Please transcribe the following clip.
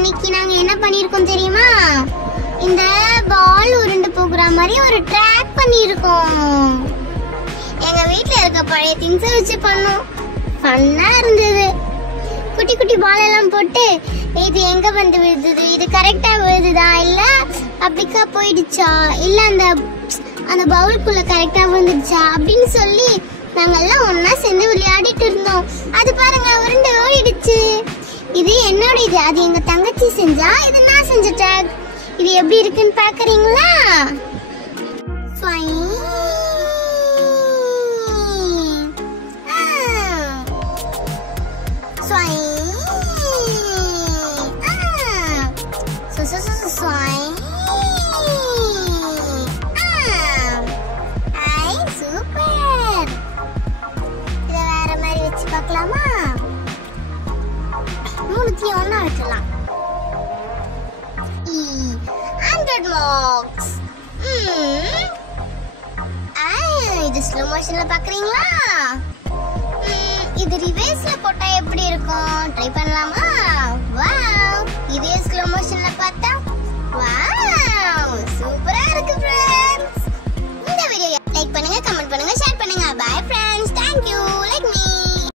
இன்னைக்கு நாங்க என்ன பண்ணிருக்கோம் தெரியுமா? இந்த பால் உருண்டு போகுற மாதிரி ஒரு ட்ராக் பண்ணிருக்கோம். எங்க வீட்ல இருக்க பழைய திங்ஸ் வச்சு பண்ணோம். ஃபன்னா இருந்தது. குட்டி குட்டி பால் எல்லாம் போட்டு இது எங்க வந்து விழுதுது, இது கரெக்டா விழுதுதா, இல்ல அப்படிக்கா போயிடுச்சா, இல்ல அந்த பவுலுக்குள்ள கரெக்டா வந்துடுச்சா அப்படின்னு சொல்லி நாங்கெல்லாம் ஒன்னா சேர்ந்து விளையாடிட்டு இருந்தோம். அது பாருங்க உருண்டு ஓடிடுச்சு. இது என்னோட இது, அது எங்க தங்கச்சி செஞ்சா, இது நான் செஞ்ச ட்ராக். இது எப்படி இருக்குன்னு பாக்குறீங்களா? பார்க்கலாமா? மூணுத்தையும் ஒண்ணா வைக்கலாம். 100 மார்க்ஸ். இது ஸ்லோ மோஷன்ல பாக்குறீங்களா? இது ரிவர்ஸ்ல போட்டா எப்படி இருக்கும்? ட்ரை பண்ணலாமா? வாவ்! இதே ஸ்லோ மோஷன்ல பார்த்தா